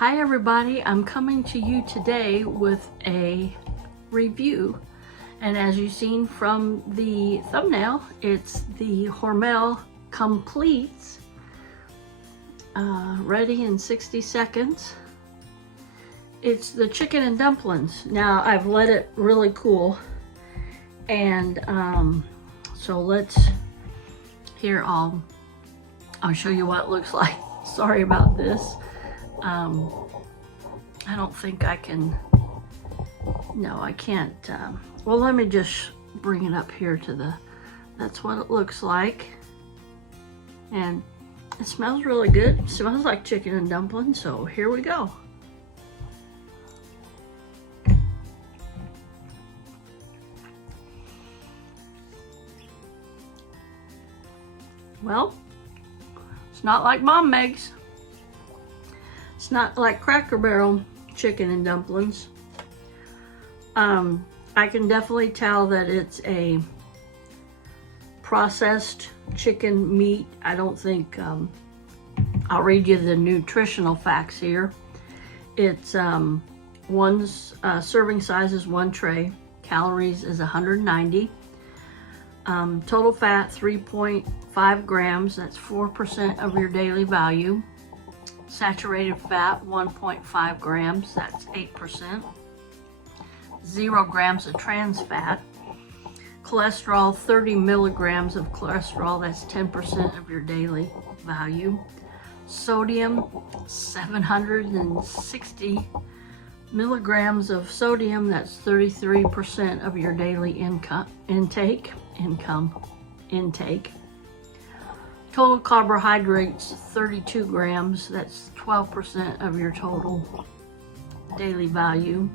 Hi everybody, I'm coming to you today with a review, and as you've seen from the thumbnail, it's the Hormel Completes, ready in 60 seconds. It's the chicken and dumplings. Now I've let it really cool, and so here I'll show you what it looks like. Sorry about this. I don't think I can, no, I can't, well, let me just bring it up here to that's what it looks like. And it smells really good. It smells like chicken and dumplings, so here we go. Well, it's not like Mom makes. It's not like Cracker Barrel chicken and dumplings. I can definitely tell that it's a processed chicken meat. I don't think, I'll read you the nutritional facts here. It's serving size is 1 tray. Calories is 190. Total fat 3.5 grams. That's 4% of your daily value. Saturated fat 1.5 grams, that's 8%. 0 grams of trans fat. Cholesterol 30 milligrams of cholesterol, that's 10% of your daily value. Sodium 760 milligrams of sodium, that's 33% of your daily intake. Total carbohydrates 32 grams, that's 12% of your total daily value.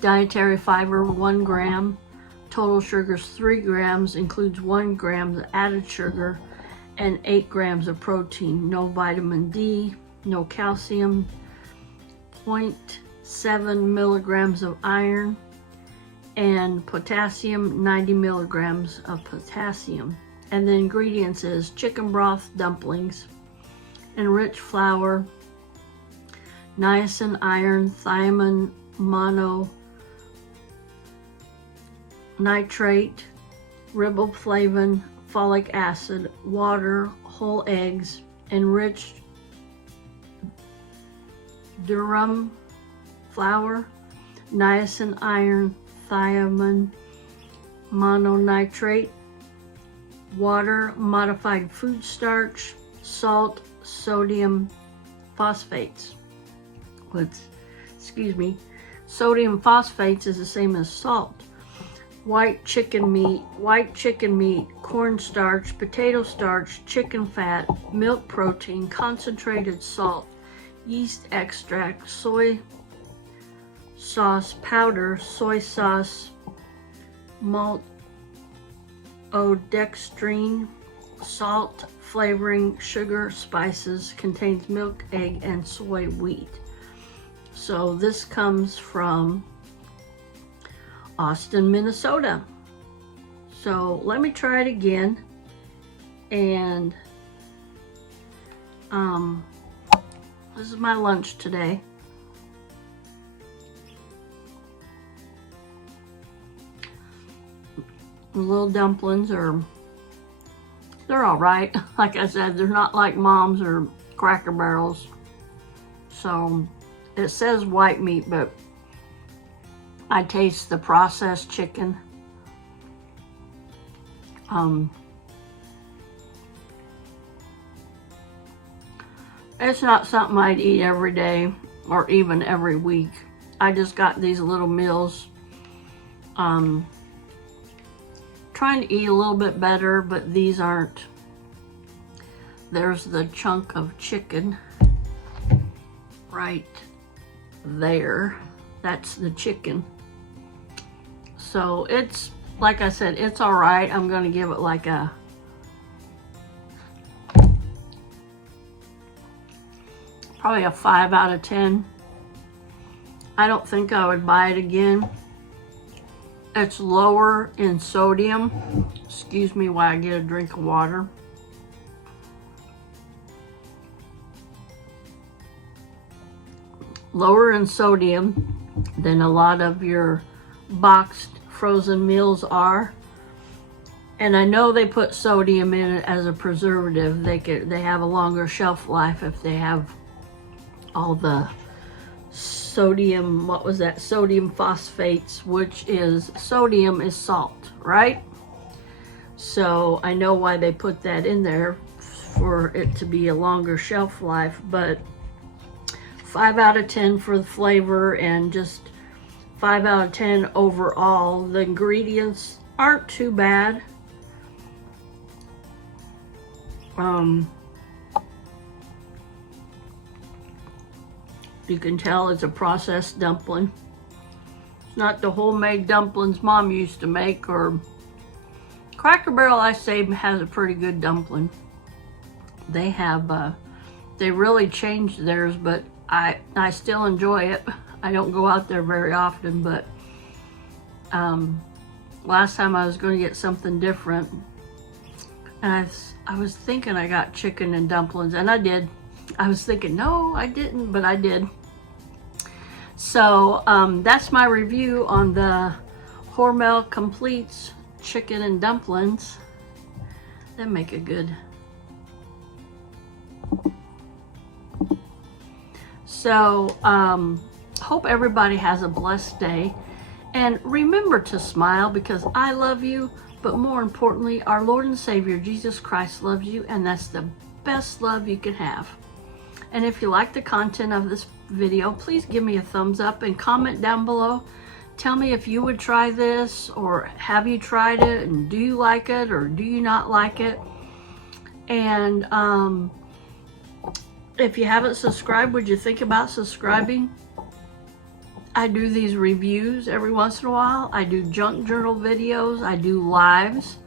Dietary fiber 1 gram. Total sugars 3 grams, includes 1 gram of added sugar and 8 grams of protein. No vitamin D, no calcium, 0.7 milligrams of iron, and potassium, 90 milligrams of potassium. And the ingredients is chicken broth dumplings, enriched flour, niacin, iron, thiamine, mononitrate, riboflavin, folic acid, water, whole eggs, enriched durum flour, niacin, iron, thiamine, mononitrate, water, modified food starch, salt, sodium phosphates. Sodium phosphates is the same as salt. White chicken meat, cornstarch, potato starch, chicken fat, milk protein, concentrated salt, yeast extract, soy sauce powder, soy sauce, maltodextrine, salt, flavoring, sugar, spices, contains milk, egg, and soy wheat. So this comes from Austin, Minnesota. So let me try it again. And this is my lunch today. The little dumplings they're all right. Like I said, they're not like Mom's or Cracker Barrels. So it says white meat, but I taste the processed chicken. It's not something I'd eat every day or even every week. I just got these little meals. Trying to eat a little bit better, but these aren't. There's the chunk of chicken right there. That's the chicken. So it's, like I said, it's all right. I'm going to give it like probably a 5 out of 10. I don't think I would buy it again. It's lower in sodium. Excuse me while I get a drink of water. lower in sodium than a lot of your boxed frozen meals are. And I know they put sodium in it as a preservative. They have a longer shelf life if they have all the sodium, what was that? Sodium phosphates, which is, sodium is salt, right? So I know why they put that in there, for it to be a longer shelf life, but 5 out of 10 for the flavor and just 5 out of 10 overall. The ingredients aren't too bad. You can tell it's a processed dumpling. It's not the homemade dumplings Mom used to make, or Cracker Barrel, I say, has a pretty good dumpling. They have, they really changed theirs, but I still enjoy it. I don't go out there very often, but last time I was going to get something different, and I was thinking I got chicken and dumplings, and I did. I was thinking, no, I didn't, but I did. So that's my review on the Hormel Completes Chicken and Dumplings. That make it good. So hope everybody has a blessed day, and remember to smile, because I love you, but more importantly, our Lord and Savior Jesus Christ loves you, and that's the best love you can have. And if you like the content of this video, please give me a thumbs up and comment down below. Tell me if you would try this, or have you tried it, and do you like it, or do you not like it? And if you haven't subscribed, would you think about subscribing? I do these reviews every once in a while. I do junk journal videos. I do lives.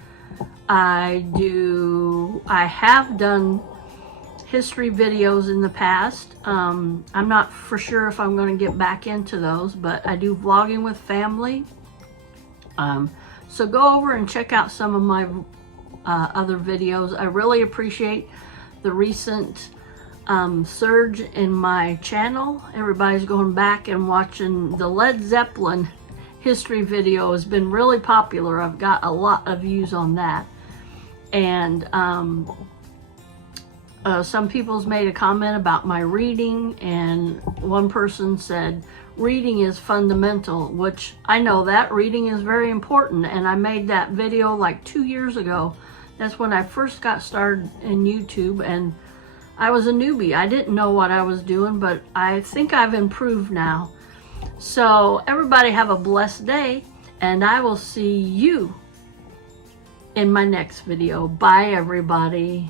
I have done history videos in the past. I'm not for sure if I'm going to get back into those, but I do vlogging with family. So go over and check out some of my other videos. I really appreciate the recent surge in my channel. Everybody's going back and watching the Led Zeppelin history video. Has been really popular. I've got a lot of views on that. And some people's made a comment about my reading, and one person said reading is fundamental, which I know that reading is very important, and I made that video like 2 years ago. That's when I first got started in YouTube, and I was a newbie. I didn't know what I was doing, but I think I've improved now. So everybody have a blessed day, and I will see you in my next video. Bye, everybody.